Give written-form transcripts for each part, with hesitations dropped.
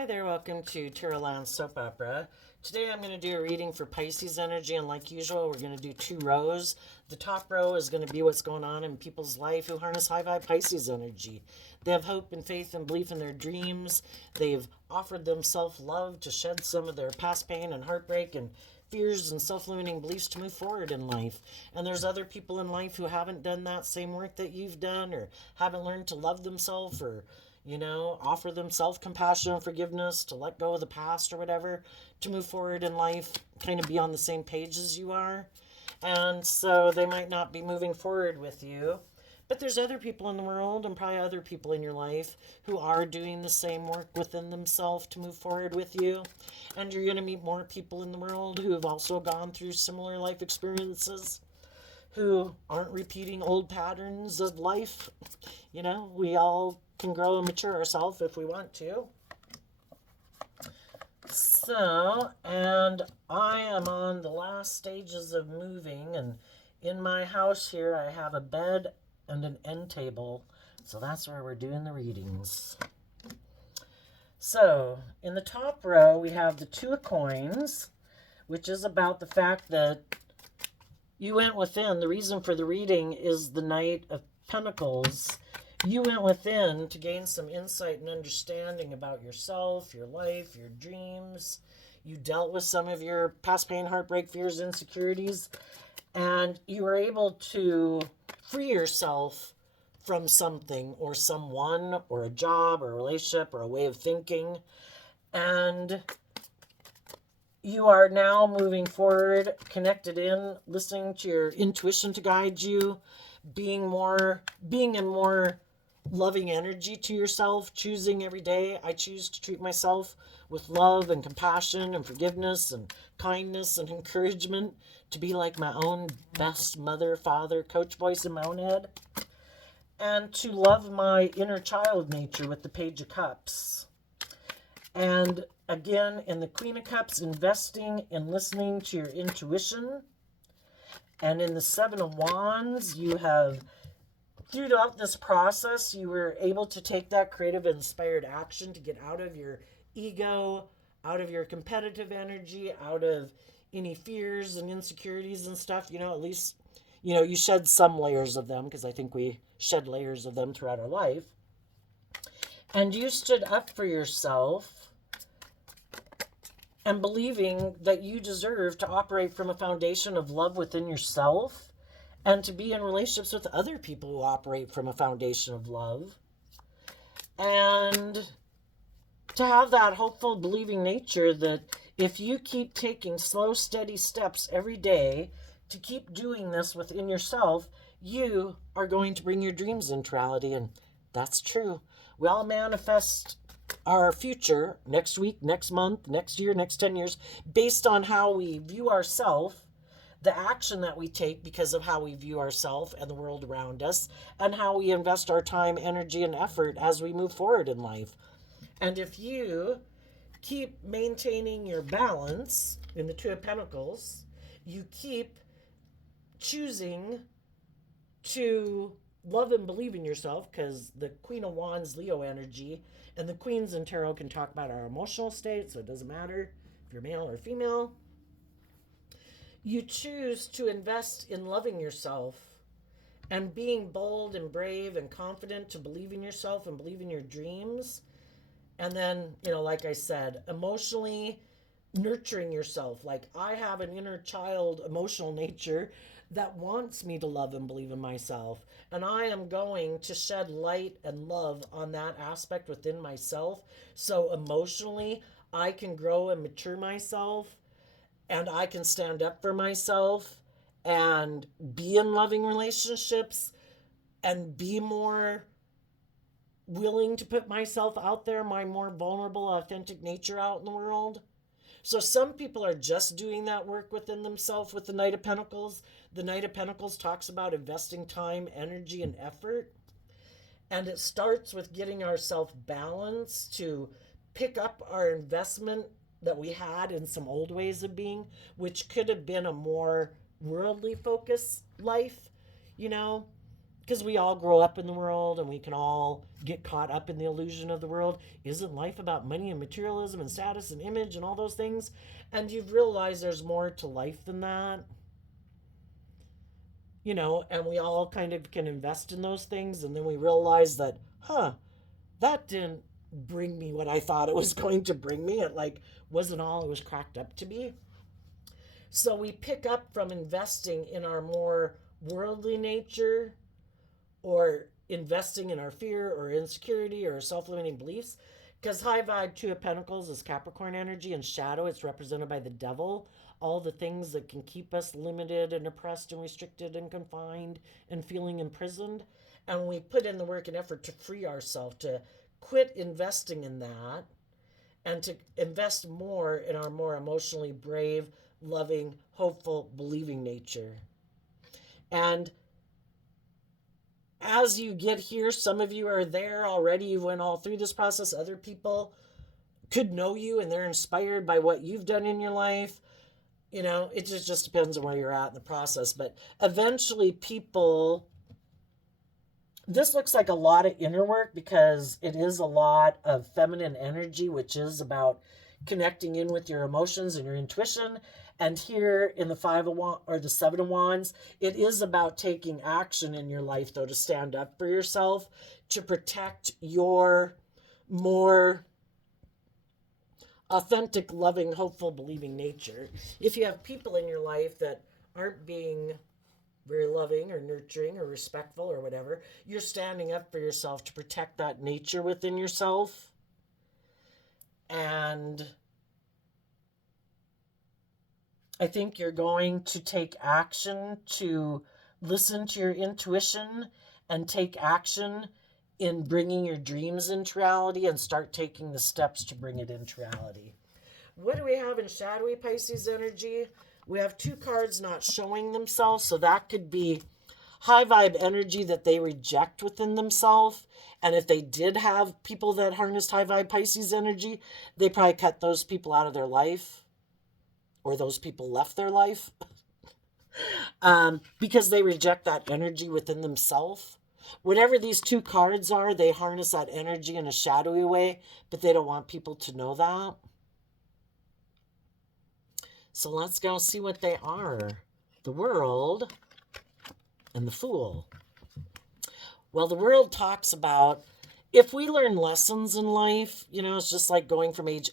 Hi there, welcome to Tarot Land Soap Opera. Today I'm going to do a reading for Pisces energy, and like usual, we're going to do two rows. The top row is going to be what's going on in people's life who harness high vibe Pisces energy. They have hope and faith and belief in their dreams. They've offered them self-love to shed some of their past pain and heartbreak and fears and self-limiting beliefs to move forward in life. And there's other people in life who haven't done that same work that you've done, or haven't learned to love themselves, or offer them self-compassion and forgiveness, to let go of the past or whatever, to move forward in life, kind of be on the same page as you are. And so they might not be moving forward with you. But there's other people in the world, and probably other people in your life, who are doing the same work within themselves to move forward with you. And you're going to meet more people in the world who have also gone through similar life experiences, who aren't repeating old patterns of life. We all can grow and mature ourselves if we want to. So, and I am on the last stages of moving, and in my house here I have a bed and an end table, so that's where we're doing the readings. So, in the top row we have the Two of Coins, which is about the fact that you went within. The reason for the reading is the Knight of Pentacles. You went within to gain some insight and understanding about yourself, your life, your dreams. You dealt with some of your past pain, heartbreak, fears, insecurities, and you were able to free yourself from something or someone or a job or a relationship or a way of thinking. And you are now moving forward, connected in, listening to your intuition to guide you, being in more loving energy to yourself, choosing every day. I choose to treat myself with love and compassion and forgiveness and kindness and encouragement, to be like my own best mother, father, coach voice in my own head, and to love my inner child nature with the Page of Cups. And again, in the Queen of Cups, investing in listening to your intuition. And in the Seven of Wands, you have, throughout this process, you were able to take that creative, inspired action to get out of your ego, out of your competitive energy, out of any fears and insecurities and stuff. At least, you shed some layers of them, because I think we shed layers of them throughout our life. And you stood up for yourself, and believing that you deserve to operate from a foundation of love within yourself, and to be in relationships with other people who operate from a foundation of love, and to have that hopeful, believing nature that if you keep taking slow, steady steps every day to keep doing this within yourself, you are going to bring your dreams into reality. And that's true. We all manifest our future next week, next month, next year, next 10 years, based on how we view ourselves, the action that we take because of how we view ourselves and the world around us, and how we invest our time, energy, and effort as we move forward in life. And if you keep maintaining your balance in the Two of Pentacles, you keep choosing to love and believe in yourself, because the Queen of Wands, Leo energy, and the Queens in Tarot can talk about our emotional state, so it doesn't matter if you're male or female. You choose to invest in loving yourself and being bold and brave and confident to believe in yourself and believe in your dreams. And then, like I said, emotionally nurturing yourself. Like, I have an inner child emotional nature that wants me to love and believe in myself. And I am going to shed light and love on that aspect within myself. So emotionally, I can grow and mature myself, and I can stand up for myself and be in loving relationships and be more willing to put myself out there, my more vulnerable, authentic nature out in the world. So some people are just doing that work within themselves with the Knight of Pentacles. The Knight of Pentacles talks about investing time, energy, and effort. And it starts with getting ourselves balanced to pick up our investment that we had in some old ways of being, which could have been a more worldly focused life, because we all grow up in the world and we can all get caught up in the illusion of the world. Isn't life about money and materialism and status and image and all those things? And you've realized there's more to life than that, and we all kind of can invest in those things. And then we realize that, that didn't bring me what I thought it was going to bring me. It wasn't all it was cracked up to be. So we pick up from investing in our more worldly nature, or investing in our fear or insecurity or self-limiting beliefs. Because high vibe Two of Pentacles is Capricorn energy, and shadow, it's represented by the devil. All the things that can keep us limited and oppressed and restricted and confined and feeling imprisoned. And we put in the work and effort to free ourselves, to quit investing in that, and to invest more in our more emotionally brave, loving, hopeful, believing nature. And as you get here, some of you are there already. You went all through this process. Other people could know you and they're inspired by what you've done in your life. It just depends on where you're at in the process. But eventually this looks like a lot of inner work, because it is a lot of feminine energy, which is about connecting in with your emotions and your intuition. And here in the Five of Wands or the Seven of Wands, it is about taking action in your life, though, to stand up for yourself, to protect your more authentic, loving, hopeful, believing nature. If you have people in your life that aren't being very loving or nurturing or respectful or whatever, you're standing up for yourself to protect that nature within yourself. And I think you're going to take action to listen to your intuition and take action in bringing your dreams into reality, and start taking the steps to bring it into reality. What do we have in Shadowy Pisces energy? We have two cards not showing themselves, so that could be high vibe energy that they reject within themselves. And if they did have people that harnessed high vibe Pisces energy, they probably cut those people out of their life, or those people left their life, because they reject that energy within themselves. Whatever these two cards are, they harness that energy in a shadowy way, but they don't want people to know that. So let's go see what they are. The World and the Fool. Well, the World talks about, if we learn lessons in life, it's just like going from age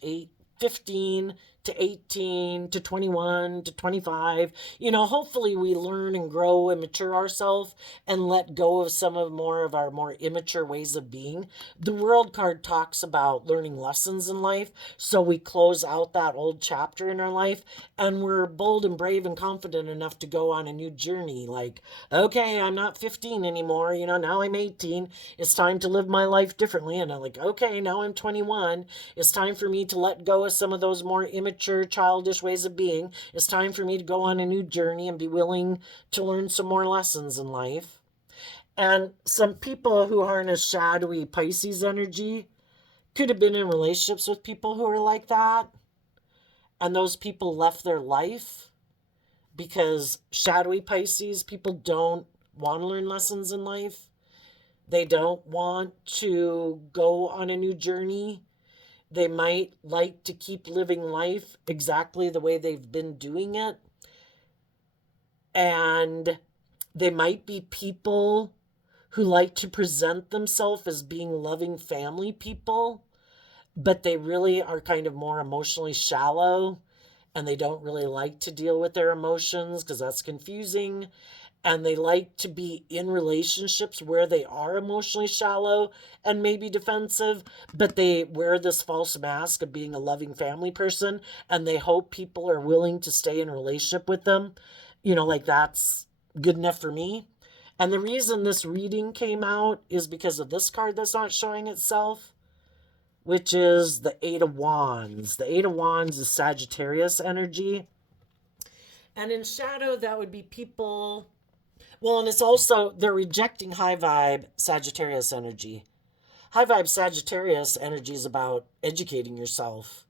15 to 18 to 21 to 25. Hopefully we learn and grow and mature ourselves and let go of some of our more immature ways of being. The World card talks about learning lessons in life, so we close out that old chapter in our life and we're bold and brave and confident enough to go on a new journey. Like, okay, I'm not 15 anymore, now I'm 18. It's time to live my life differently. And I'm like, okay, now I'm 21. It's time for me to let go of some of those more immature, childish ways of being. It's time for me to go on a new journey and be willing to learn some more lessons in life. And some people who harness shadowy Pisces energy could have been in relationships with people who are like that, and those people left their life because shadowy Pisces people don't want to learn lessons in life. They don't want to go on a new journey. They might like to keep living life exactly the way they've been doing it. And they might be people who like to present themselves as being loving family people, but they really are kind of more emotionally shallow, and they don't really like to deal with their emotions because that's confusing. And they like to be in relationships where they are emotionally shallow and maybe defensive, but they wear this false mask of being a loving family person, and they hope people are willing to stay in a relationship with them. Like, that's good enough for me. And the reason this reading came out is because of this card that's not showing itself, which is the Eight of Wands. The Eight of Wands is Sagittarius energy. And in shadow, that would be people... Well, and it's also, they're rejecting high vibe Sagittarius energy. High vibe Sagittarius energy is about educating yourself,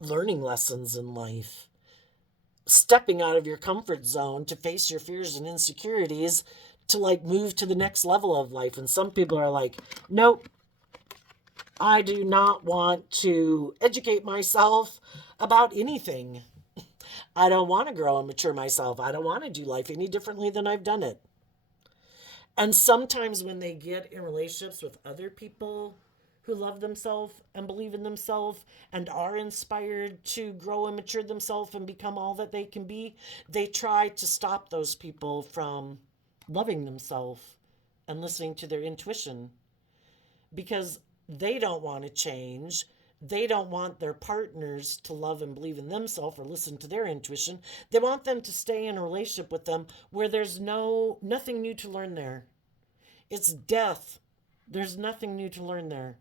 learning lessons in life, stepping out of your comfort zone to face your fears and insecurities, to like move to the next level of life. And some people are like, nope, I do not want to educate myself about anything. I don't want to grow and mature myself. I don't want to do life any differently than I've done it. And sometimes when they get in relationships with other people who love themselves and believe in themselves and are inspired to grow and mature themselves and become all that they can be, they try to stop those people from loving themselves and listening to their intuition because they don't want to change. They don't want their partners to love and believe in themselves or listen to their intuition. They want them to stay in a relationship with them where there's nothing new to learn there. It's death. There's nothing new to learn there.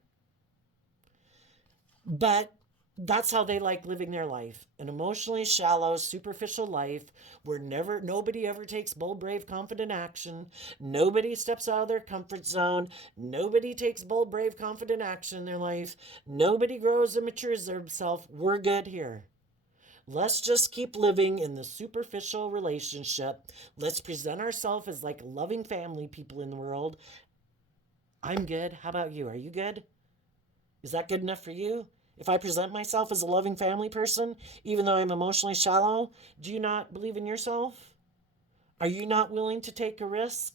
But that's how they like living their life. An emotionally shallow, superficial life where nobody ever takes bold, brave, confident action. Nobody steps out of their comfort zone. Nobody takes bold, brave, confident action in their life. Nobody grows and matures themselves. We're good here. Let's just keep living in the superficial relationship. Let's present ourselves as like loving family people in the world. I'm good. How about you? Are you good? Is that good enough for you? If I present myself as a loving family person, even though I'm emotionally shallow, do you not believe in yourself? Are you not willing to take a risk,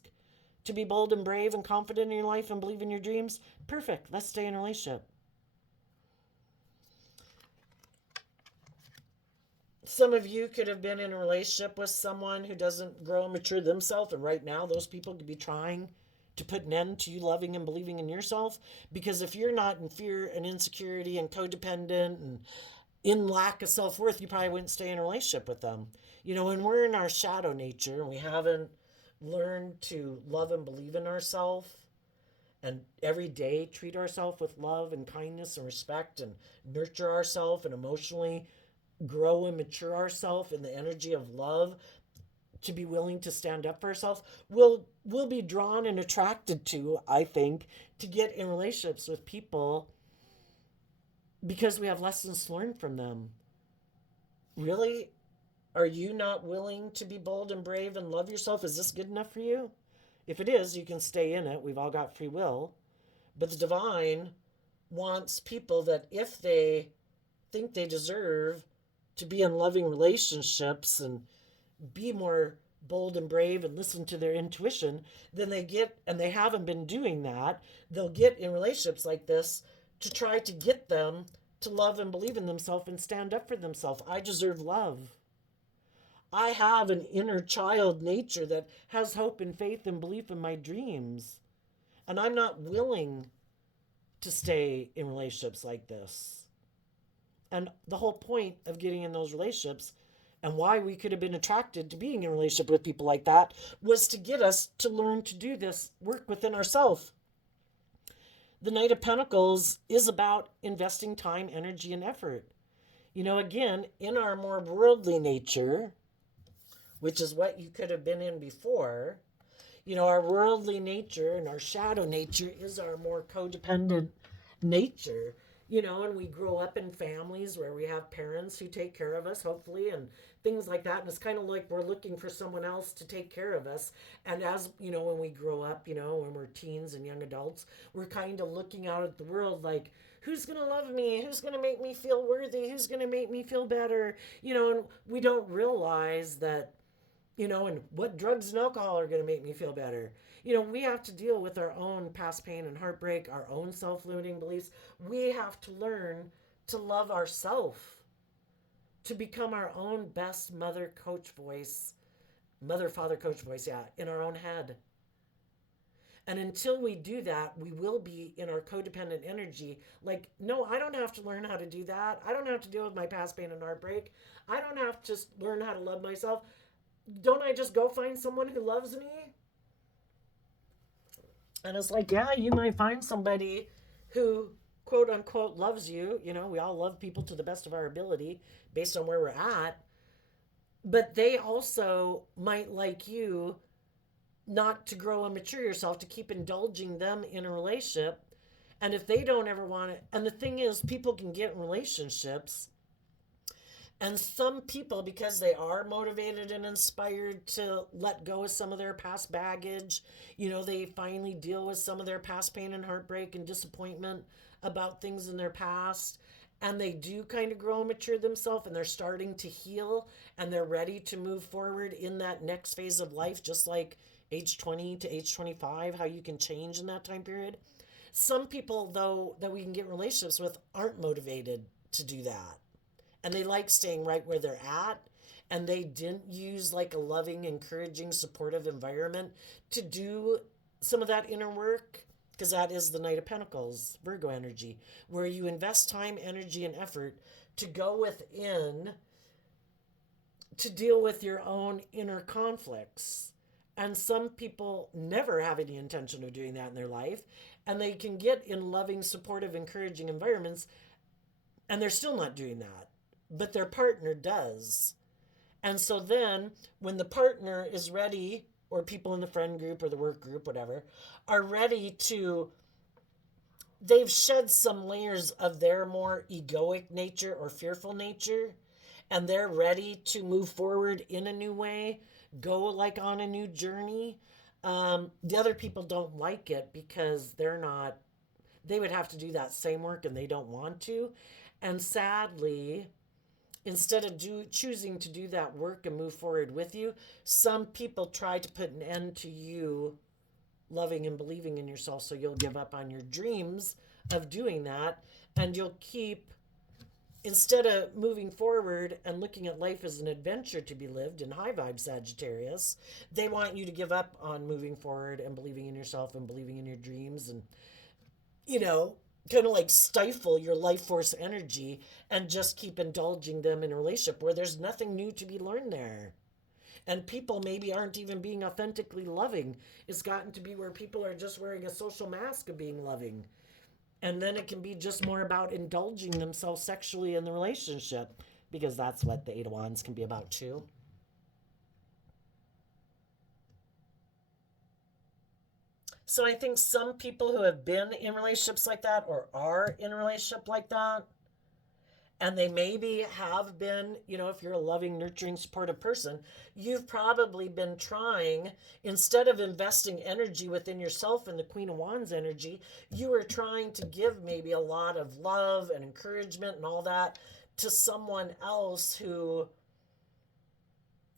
to be bold and brave and confident in your life and believe in your dreams? Perfect. Let's stay in a relationship. Some of you could have been in a relationship with someone who doesn't grow and mature themselves, and right now those people could be trying to put an end to you loving and believing in yourself. Because if you're not in fear and insecurity and codependent and in lack of self-worth, you probably wouldn't stay in a relationship with them. You know, when we're in our shadow nature and we haven't learned to love and believe in ourselves and every day treat ourselves with love and kindness and respect and nurture ourselves and emotionally grow and mature ourselves in the energy of love, to be willing to stand up for ourselves, we'll be drawn and attracted to, I think, to get in relationships with people because we have lessons to learn from them. Really? Are you not willing to be bold and brave and love yourself? Is this good enough for you? If it is, you can stay in it. We've all got free will. But the divine wants people that if they think they deserve to be in loving relationships and be more bold and brave and listen to their intuition, then they get, and they haven't been doing that, they'll get in relationships like this to try to get them to love and believe in themselves and stand up for themselves. I deserve love. I have an inner child nature that has hope and faith and belief in my dreams. And I'm not willing to stay in relationships like this. And the whole point of getting in those relationships and why we could have been attracted to being in a relationship with people like that was to get us to learn to do this work within ourselves. The Knight of Pentacles is about investing time, energy, and effort. You know, again, in our more worldly nature, which is what you could have been in before, you know, our worldly nature and our shadow nature is our more codependent nature. You know, and we grow up in families where we have parents who take care of us, hopefully, and things like that. And it's kind of like we're looking for someone else to take care of us. And as, you know, when we grow up, you know, when we're teens and young adults, we're kind of looking out at the world like, who's going to love me? Who's going to make me feel worthy? Who's going to make me feel better? You know, and we don't realize that, you know, and what drugs and alcohol are going to make me feel better. You know, we have to deal with our own past pain and heartbreak, our own self-limiting beliefs. We have to learn to love ourselves, to become our own best mother, father, coach voice, in our own head. And until we do that, we will be in our codependent energy. Like, no, I don't have to learn how to do that. I don't have to deal with my past pain and heartbreak. I don't have to learn how to love myself. Don't I just go find someone who loves me? And it's like, yeah, you might find somebody who, quote unquote, loves you. You know, we all love people to the best of our ability based on where we're at. But they also might like you not to grow and mature yourself, to keep indulging them in a relationship. And if they don't ever want it, and the thing is, people can get in relationships And some people, because they are motivated and inspired to let go of some of their past baggage, they finally deal with some of their past pain and heartbreak and disappointment about things in their past. And they do kind of grow and mature themselves, and they're starting to heal, and they're ready to move forward in that next phase of life, just like age 20 to age 25, how you can change in that time period. Some people, though, that we can get relationships with aren't motivated to do that, and they like staying right where they're at, and they didn't use like a loving, encouraging, supportive environment to do some of that inner work, because that is the Knight of Pentacles, Virgo energy, where you invest time, energy, and effort to go within to deal with your own inner conflicts. And some people never have any intention of doing that in their life, and they can get in loving, supportive, encouraging environments, and they're still not doing that, but their partner does. And so then when the partner is ready, or people in the friend group or the work group, whatever, are ready to, they've shed some layers of their more egoic nature or fearful nature, and they're ready to move forward in a new way, go like on a new journey. The other people don't like it because they're not, they would have to do that same work and they don't want to. And sadly, instead of choosing to do that work and move forward with you, some people try to put an end to you loving and believing in yourself, so you'll give up on your dreams of doing that, and you'll keep, instead of moving forward and looking at life as an adventure to be lived in high vibe Sagittarius, they want you to give up on moving forward and believing in yourself and believing in your dreams, and kind of like stifle your life force energy and just keep indulging them in a relationship where there's nothing new to be learned there. And people maybe aren't even being authentically loving. It's gotten to be where people are just wearing a social mask of being loving. And then it can be just more about indulging themselves sexually in the relationship, because that's what the Eight of Wands can be about too. So I think some people who have been in relationships like that, or are in a relationship like that, and they maybe have been, if you're a loving, nurturing, supportive person, you've probably been trying, instead of investing energy within yourself and the Queen of Wands energy, you were trying to give maybe a lot of love and encouragement and all that to someone else who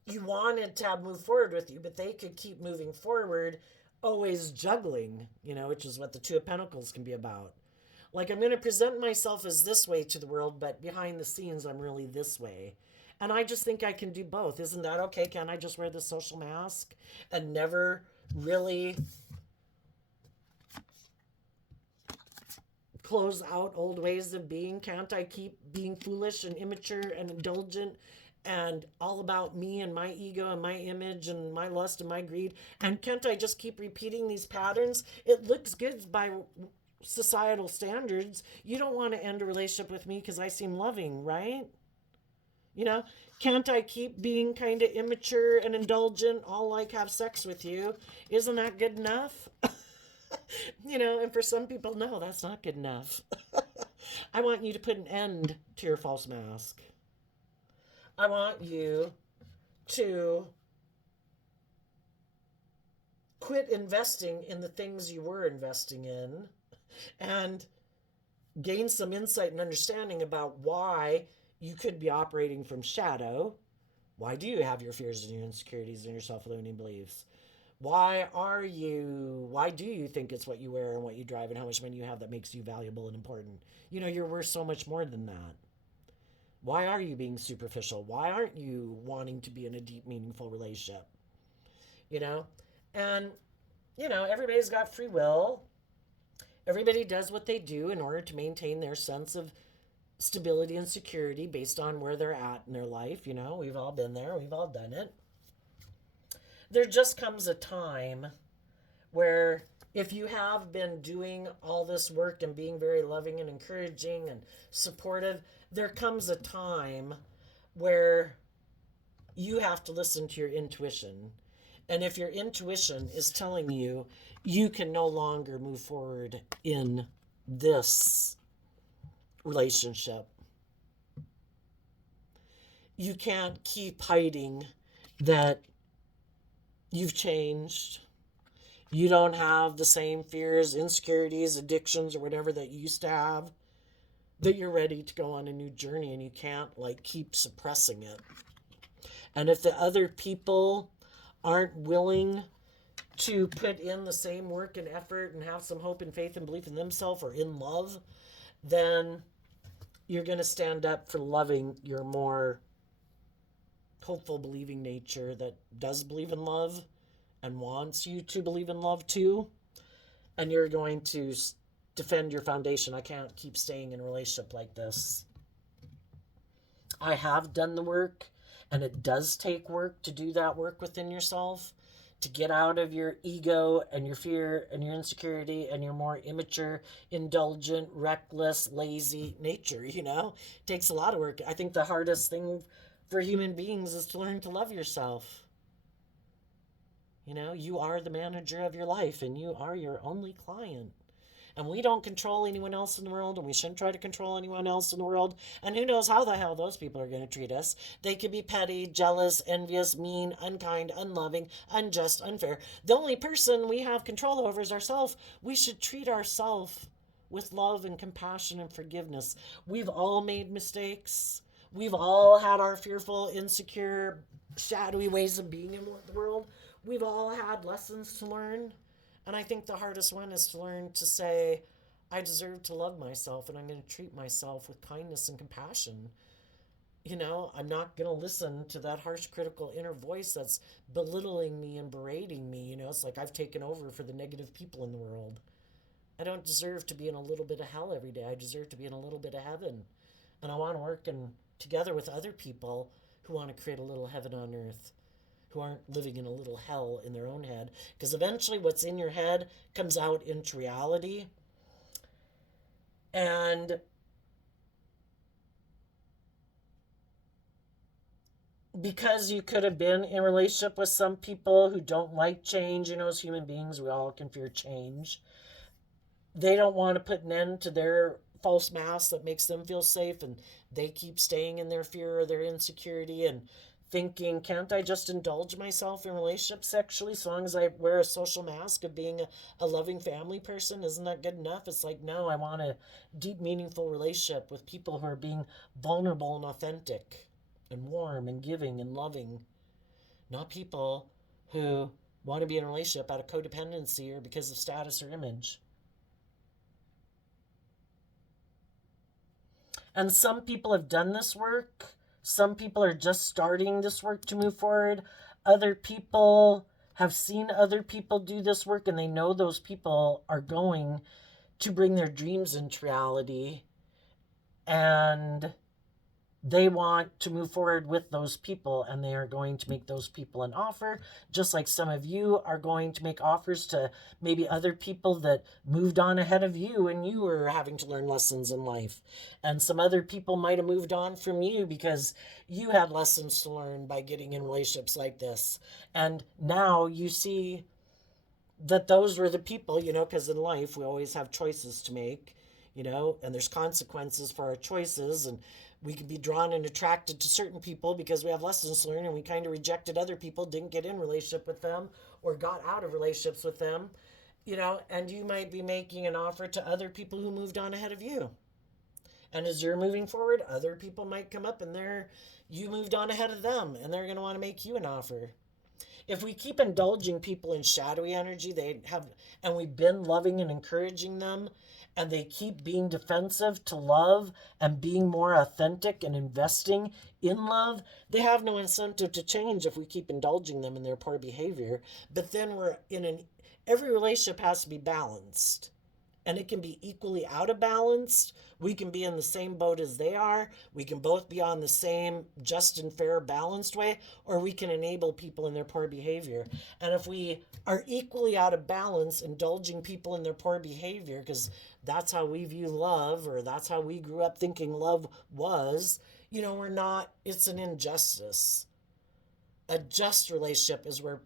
you wanted to have move forward with you, but they could keep moving forward, always juggling, which is what the Two of Pentacles can be about. Like, I'm going to present myself as this way to the world, but behind the scenes, I'm really this way. And I just think I can do both. Isn't that okay? Can I just wear the social mask and never really close out old ways of being? Can't I keep being foolish and immature and indulgent and all about me and my ego and my image and my lust and my greed? And can't I just keep repeating these patterns? It looks good by societal standards. You don't want to end a relationship with me because I seem loving, right? Can't I keep being kind of immature and indulgent, all like have sex with you? Isn't that good enough? And for some people, no, that's not good enough. I want you to put an end to your false mask. I want you to quit investing in the things you were investing in and gain some insight and understanding about why you could be operating from shadow. Why do you have your fears and your insecurities and your self-limiting beliefs? Why do you think it's what you wear and what you drive and how much money you have that makes you valuable and important? You're worth so much more than that. Why are you being superficial? Why aren't you wanting to be in a deep, meaningful relationship? And, everybody's got free will. Everybody does what they do in order to maintain their sense of stability and security based on where they're at in their life. We've all been there. We've all done it. There just comes a time where if you have been doing all this work and being very loving and encouraging and supportive, there comes a time where you have to listen to your intuition. And if your intuition is telling you you can no longer move forward in this relationship, you can't keep hiding that you've changed. You don't have the same fears, insecurities, addictions, or whatever that you used to have, that you're ready to go on a new journey, and you can't like keep suppressing it. And if the other people aren't willing to put in the same work and effort and have some hope and faith and belief in themselves or in love, then you're going to stand up for loving your more hopeful, believing nature that does believe in love and wants you to believe in love too. And you're going to defend your foundation. I can't keep staying in a relationship like this. I have done the work, and it does take work to do that work within yourself, to get out of your ego and your fear and your insecurity and your more immature, indulgent, reckless, lazy nature. It takes a lot of work. I think the hardest thing for human beings is to learn to love yourself. You are the manager of your life, and you are your only client. And we don't control anyone else in the world, and we shouldn't try to control anyone else in the world. And who knows how the hell those people are going to treat us. They could be petty, jealous, envious, mean, unkind, unloving, unjust, unfair. The only person we have control over is ourselves. We should treat ourselves with love and compassion and forgiveness. We've all made mistakes. We've all had our fearful, insecure, shadowy ways of being in the world. We've all had lessons to learn. And I think the hardest one is to learn to say, I deserve to love myself, and I'm going to treat myself with kindness and compassion. I'm not going to listen to that harsh, critical inner voice that's belittling me and berating me. It's like I've taken over for the negative people in the world. I don't deserve to be in a little bit of hell every day. I deserve to be in a little bit of heaven. And I want to work together with other people who want to create a little heaven on earth, who aren't living in a little hell in their own head. Because eventually what's in your head comes out into reality. And because you could have been in a relationship with some people who don't like change, as human beings, we all can fear change. They don't want to put an end to their false mask that makes them feel safe, and they keep staying in their fear or their insecurity and thinking, can't I just indulge myself in relationships sexually so long as I wear a social mask of being a loving family person? Isn't that good enough? It's like, no, I want a deep, meaningful relationship with people who are being vulnerable and authentic and warm and giving and loving, not people who want to be in a relationship out of codependency or because of status or image. And some people have done this work. Some people are just starting this work to move forward. Other people have seen other people do this work, and they know those people are going to bring their dreams into reality. And they want to move forward with those people, and they are going to make those people an offer, just like some of you are going to make offers to maybe other people that moved on ahead of you and you were having to learn lessons in life. And some other people might have moved on from you because you had lessons to learn by getting in relationships like this. And now you see that those were the people, because in life we always have choices to make, and there's consequences for our choices, and we can be drawn and attracted to certain people because we have lessons to learn, and we kind of rejected other people, didn't get in relationship with them, or got out of relationships with them, and you might be making an offer to other people who moved on ahead of you. And as you're moving forward, other people might come up and you moved on ahead of them, and they're going to want to make you an offer. If we keep indulging people in shadowy energy, and we've been loving and encouraging them, and they keep being defensive to love and being more authentic and investing in love, they have no incentive to change if we keep indulging them in their poor behavior. But then every relationship has to be balanced. And it can be equally out of balance. We can be in the same boat as they are. We can both be on the same just and fair balanced way, or we can enable people in their poor behavior. And if we are equally out of balance, indulging people in their poor behavior, because that's how we view love, or that's how we grew up thinking love was, we're not, it's an injustice. A just relationship is where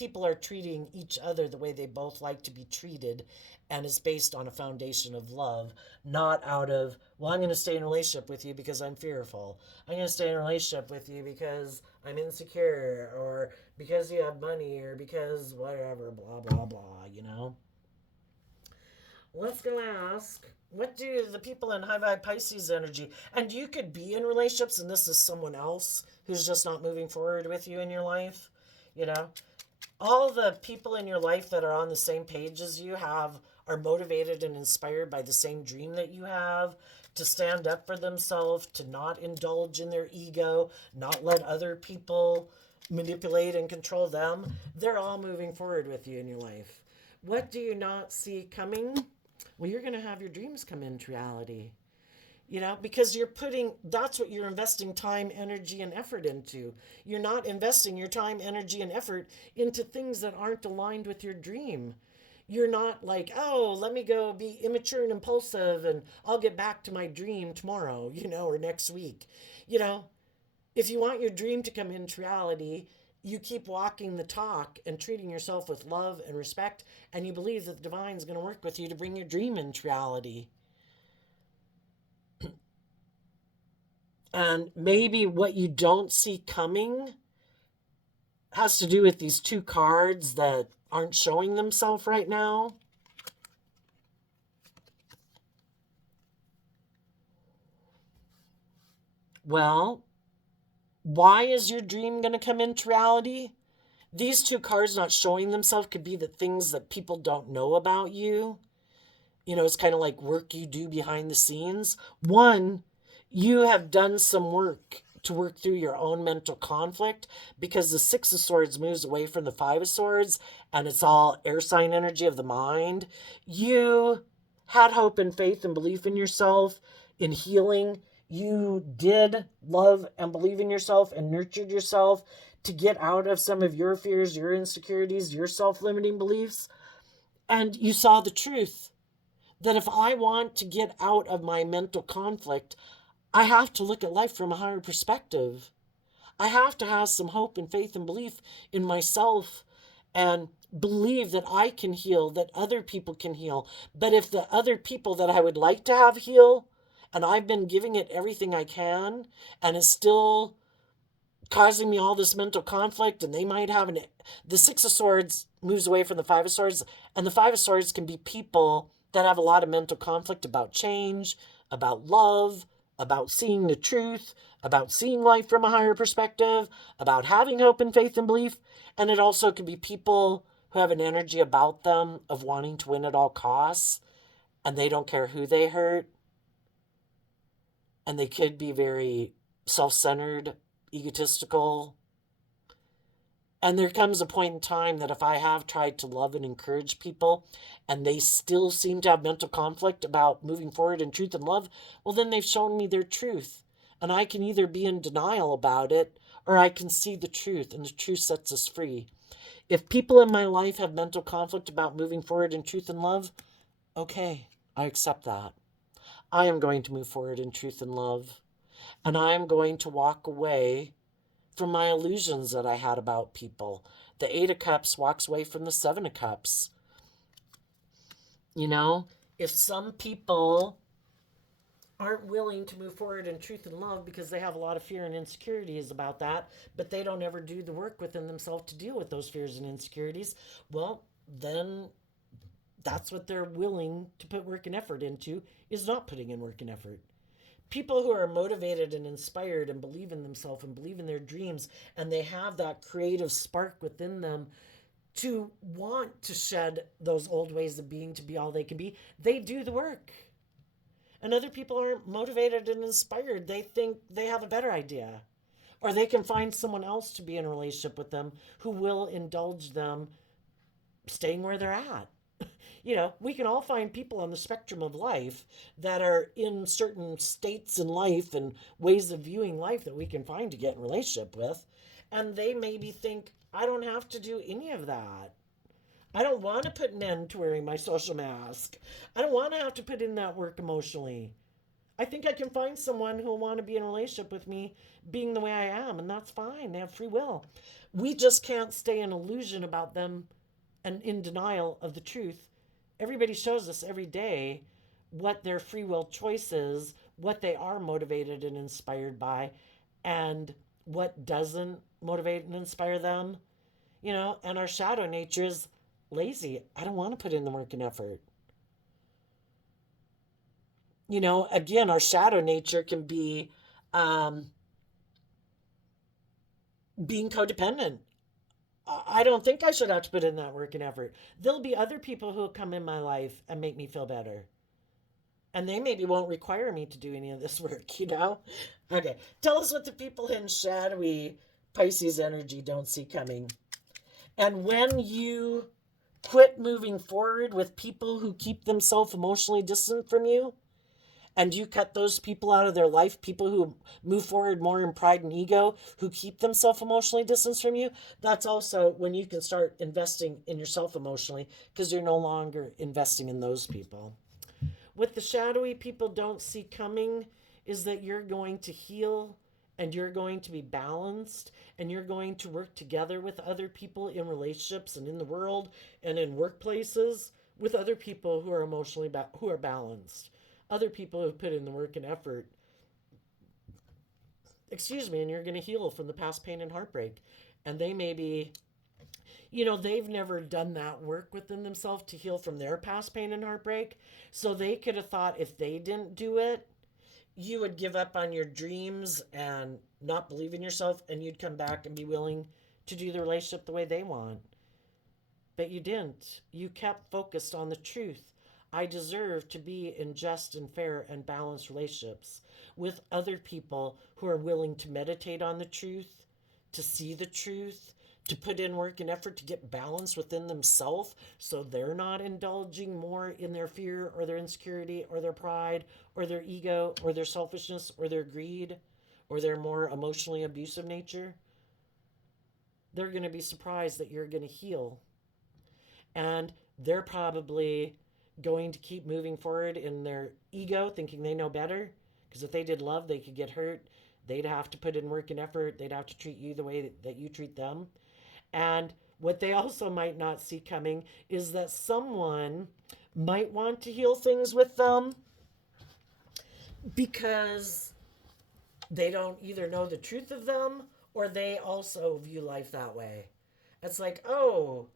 people are treating each other the way they both like to be treated, and is based on a foundation of love, not out of, well, I'm going to stay in a relationship with you because I'm fearful. I'm going to stay in a relationship with you because I'm insecure, or because you have money, or because whatever, blah, blah, blah, you know? Let's go ask, what do the people in high vibe Pisces energy, and you could be in relationships and this is someone else who's just not moving forward with you in your life, you know? All the people in your life that are on the same page as you are motivated and inspired by the same dream that you have, to stand up for themselves, to not indulge in their ego, not let other people manipulate and control them. They're all moving forward with you in your life. What do you not see coming? Well, you're going to have your dreams come into reality. You know, because that's what you're investing time, energy, and effort into. You're not investing your time, energy, and effort into things that aren't aligned with your dream. You're not like, oh, let me go be immature and impulsive and I'll get back to my dream tomorrow, or next week. You know, if you want your dream to come into reality, you keep walking the talk and treating yourself with love and respect, and you believe that the divine is going to work with you to bring your dream into reality. And maybe what you don't see coming has to do with these two cards that aren't showing themselves right now. Well, why is your dream going to come into reality? These two cards not showing themselves could be the things that people don't know about you. It's kind of like work you do behind the scenes. One, you have done some work to work through your own mental conflict, because the Six of Swords moves away from the Five of Swords and it's all air sign energy of the mind. You had hope and faith and belief in yourself, in healing. You did love and believe in yourself and nurtured yourself to get out of some of your fears, your insecurities, your self-limiting beliefs. And you saw the truth that if I want to get out of my mental conflict, I have to look at life from a higher perspective. I have to have some hope and faith and belief in myself, and believe that I can heal, that other people can heal. But if the other people that I would like to have heal, and I've been giving it everything I can, and it's still causing me all this mental conflict, and they might have the Six of Swords moves away from the Five of Swords, and the Five of Swords can be people that have a lot of mental conflict about change, about love, about seeing the truth, about seeing life from a higher perspective, about having hope and faith and belief. And it also could be people who have an energy about them of wanting to win at all costs, and they don't care who they hurt. And they could be very self-centered, egotistical. And there comes a point in time that if I have tried to love and encourage people and they still seem to have mental conflict about moving forward in truth and love, well, then they've shown me their truth. And I can either be in denial about it, or I can see the truth, and the truth sets us free. If people in my life have mental conflict about moving forward in truth and love, okay, I accept that. I am going to move forward in truth and love. And I am going to walk away from my illusions that I had about people. The Eight of Cups walks away from the Seven of Cups. If some people aren't willing to move forward in truth and love because they have a lot of fear and insecurities about that, but they don't ever do the work within themselves to deal with those fears and insecurities, well, then that's what they're willing to put work and effort into, is not putting in work and effort. People who are motivated and inspired and believe in themselves and believe in their dreams, and they have that creative spark within them to want to shed those old ways of being to be all they can be, they do the work. And other people aren't motivated and inspired. They think they have a better idea, or they can find someone else to be in a relationship with them who will indulge them staying where they're at. We can all find people on the spectrum of life that are in certain states in life and ways of viewing life that we can find to get in a relationship with. And they maybe think, I don't have to do any of that. I don't want to put an end to wearing my social mask. I don't want to have to put in that work emotionally. I think I can find someone who will want to be in a relationship with me being the way I am, and that's fine. They have free will. We just can't stay in illusion about them and in denial of the truth. Everybody shows us every day what their free will choice is, what they are motivated and inspired by, and what doesn't motivate and inspire them. And our shadow nature is lazy. I don't want to put in the work and effort. Again, our shadow nature can be um, being codependent. I don't think I should have to put in that work and effort. There'll be other people who will come in my life and make me feel better. And they maybe won't require me to do any of this work. Okay, tell us what the people in shadowy Pisces energy don't see coming. And when you quit moving forward with people who keep themselves emotionally distant from you, and you cut those people out of their life, people who move forward more in pride and ego, who keep themselves emotionally distanced from you, that's also when you can start investing in yourself emotionally, because you're no longer investing in those people. What the shadowy people don't see coming is that you're going to heal, and you're going to be balanced, and you're going to work together with other people in relationships and in the world and in workplaces with other people who are emotionally who are balanced, other people who put in the work and effort. And you're going to heal from the past pain and heartbreak. And they may be, they've never done that work within themselves to heal from their past pain and heartbreak. So they could have thought if they didn't do it, you would give up on your dreams and not believe in yourself, and you'd come back and be willing to do the relationship the way they want. But you didn't. You kept focused on the truth. I deserve to be in just and fair and balanced relationships with other people who are willing to meditate on the truth, to see the truth, to put in work and effort to get balance within themselves so they're not indulging more in their fear or their insecurity or their pride or their ego or their selfishness or their greed or their more emotionally abusive nature. They're going to be surprised that you're going to heal. And they're probably going to keep moving forward in their ego, thinking they know better. Because if they did love, they could get hurt. They'd have to put in work and effort. They'd have to treat you the way that you treat them. And what they also might not see coming is that someone might want to heal things with them because they don't either know the truth of them or they also view life that way. It's like, oh,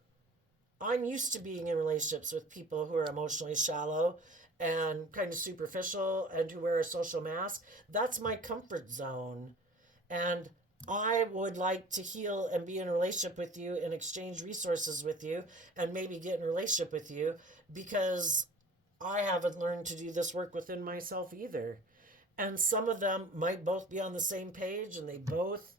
I'm used to being in relationships with people who are emotionally shallow and kind of superficial and who wear a social mask. That's my comfort zone. And I would like to heal and be in a relationship with you and exchange resources with you and maybe get in a relationship with you because I haven't learned to do this work within myself either. And some of them might both be on the same page and they both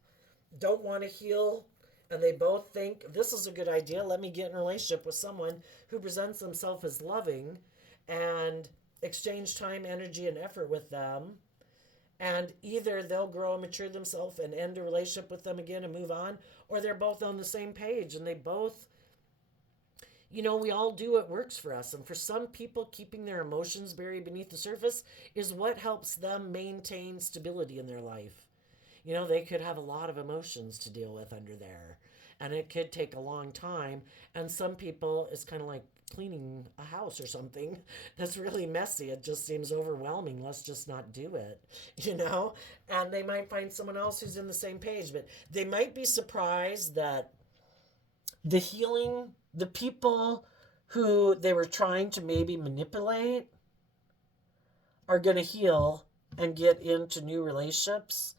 don't want to heal and they both think this is a good idea. Let me get in a relationship with someone who presents themselves as loving and exchange time, energy, and effort with them. And either they'll grow and mature themselves and end a relationship with them again and move on, or they're both on the same page and they both, we all do what works for us. And for some people, keeping their emotions buried beneath the surface is what helps them maintain stability in their life. They could have a lot of emotions to deal with under there, and it could take a long time. And some people, it's kind of like cleaning a house or something that's really messy. It just seems overwhelming. Let's just not do it. And they might find someone else who's in the same page, but they might be surprised that the people who they were trying to maybe manipulate are going to heal and get into new relationships.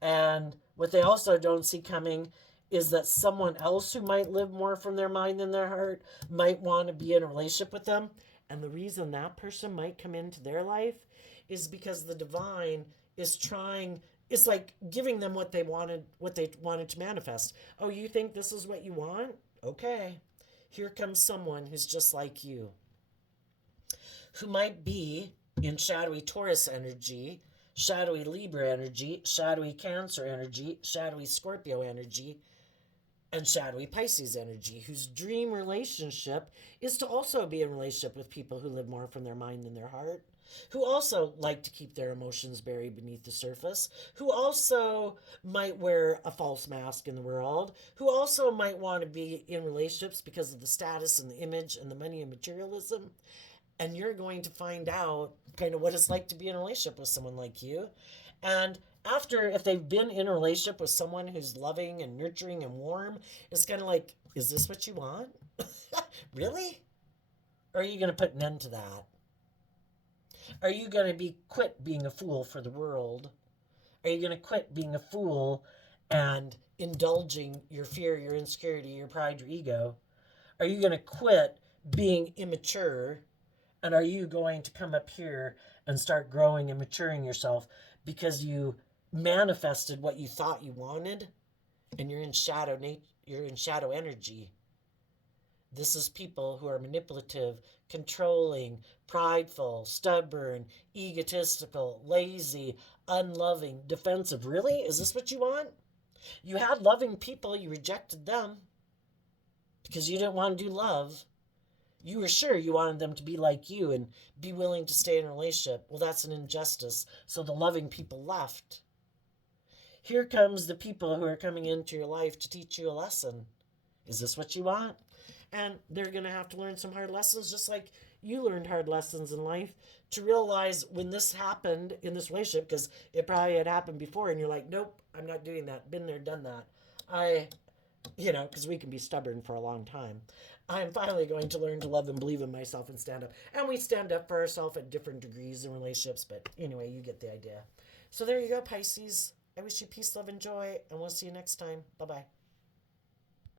And what they also don't see coming is that someone else who might live more from their mind than their heart might want to be in a relationship with them. And the reason that person might come into their life is because the divine is trying, it's like giving them what they wanted to manifest. Oh, you think this is what you want? Okay. Here comes someone who's just like you, who might be in shadowy Taurus energy, shadowy Libra energy, shadowy Cancer energy, shadowy Scorpio energy, and Shadowy Pisces energy, whose dream relationship is to also be in relationship with people who live more from their mind than their heart, who also like to keep their emotions buried beneath the surface, who also might wear a false mask in the world, who also might want to be in relationships because of the status and the image and the money and materialism. And you're going to find out kind of what it's like to be in a relationship with someone like you. And after, if they've been in a relationship with someone who's loving and nurturing and warm, it's kind of like, is this what you want? Really? Or are you going to put an end to that? Are you going to quit being a fool for the world? Are you going to quit being a fool and indulging your fear, your insecurity, your pride, your ego? Are you going to quit being immature? And are you going to come up here and start growing and maturing yourself because you manifested what you thought you wanted, and you're in you're in shadow energy? This is people who are manipulative, controlling, prideful, stubborn, egotistical, lazy, unloving, defensive. Really? Is this what you want? You had loving people, you rejected them because you didn't want to do love. You were sure you wanted them to be like you and be willing to stay in a relationship. Well, that's an injustice. So the loving people left. Here comes the people who are coming into your life to teach you a lesson. Is this what you want? And they're going to have to learn some hard lessons, just like you learned hard lessons in life, to realize when this happened in this relationship, because it probably had happened before, and you're like, nope, I'm not doing that. Been there, done that. Because we can be stubborn for a long time. I'm finally going to learn to love and believe in myself and stand up. And we stand up for ourselves at different degrees in relationships, but anyway, you get the idea. So there you go, Pisces. I wish you peace, love, and joy, and we'll see you next time. Bye-bye.